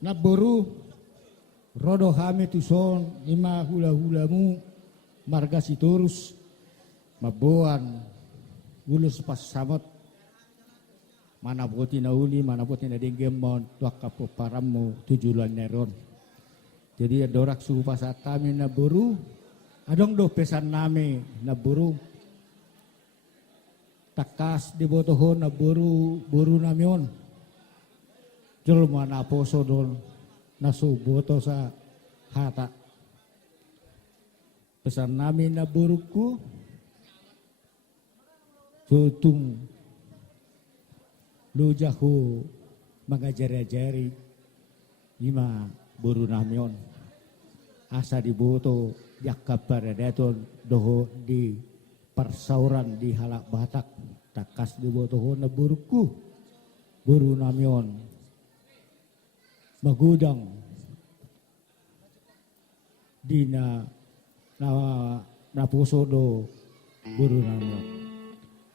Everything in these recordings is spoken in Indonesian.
Naboru rodo hame tuson ima hula-hulamu marga siturus mabuan ulus pas samot mana boti na uli mana boti na dinggemon tuak kapo paramu tujulan neron. Jadi adorak suhu pasatami naboru adong do pesan nami naboru takas di botohon naboru namion. Jelma na poso don nasuboto sa hata. Pesan namin na buruku tutung lujahu mengajari-ajari lima buru namion asa diboto yakkabar daton doho di persauran di halak Batak takas diboto na buruku buru namion magudang di na puso do buru namin.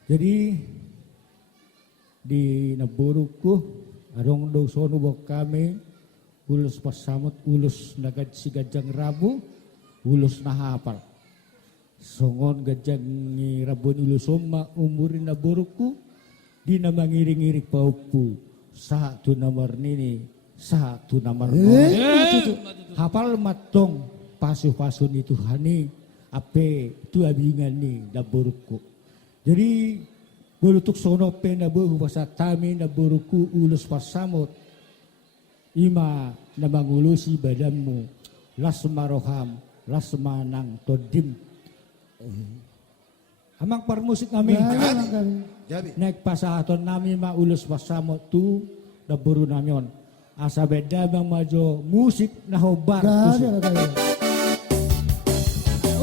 Jadi di naburuk ko adong do sono bok kami ulus pasamot ulus nagad si gajang rabu ulus nahapal songon gajang ni rabon ulus umurin naburuk ko di na mangiring-iring paupu sa tu nomor nini satu nomor hafal matong pasu-pasu ni Tuhani ape tu abingan ni naburuku. Jadi bulutuk sono pe nabuhu pasatami naburuku ulus pasamot ima na mangulusi badanmu lasmaroham lasmanang todim. Amang parmusik kami naik pasahaton nami ma ulus pasamot tu naburu namion. Asa beda bang majo musik na hobar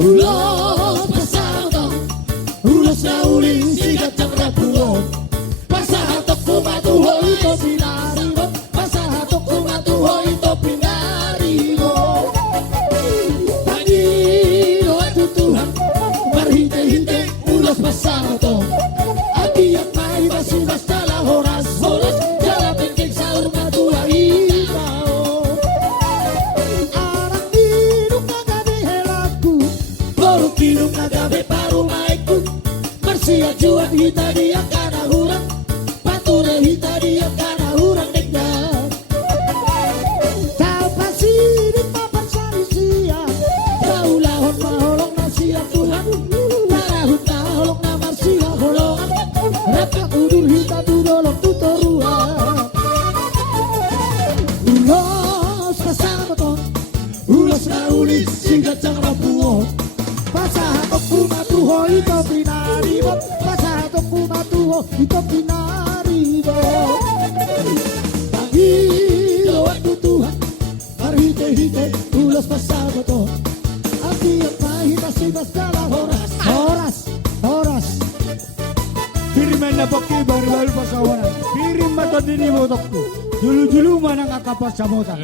ulos pasado ulos na uling sigat ang rapuo pasahatok kumatuho ito pinari mo pasahatok kumatuho ito pinari mo Panginoon at Tuhan marhinte-hinte ulos pasado at iyak may basibas tala horas dalam bengkeng sahur matua Kinung nagabe paru maiku Marsia juan hita dia kana hurang Pature hita dia kana hurang degdan Tau pasiri papan sari sia Tau lahon maholong na siya Tuhan Tarahun maholong na marsia holongan Rapak udur hita tudolong tutoruan Ulos pasama ton Ulos na ulit sigat sang rapuot Pasahatok kumatuho ito pinaribot Pasahatok kumatuho ito pinaribot Panginoon ko Tuhan marhite-hite ulos pasabato Ang tiyang mahitas-hitas dalang horas Piriman na poki baru-baru pasawanan pirim mato dini motokku dulu-dulu manang akapas samotan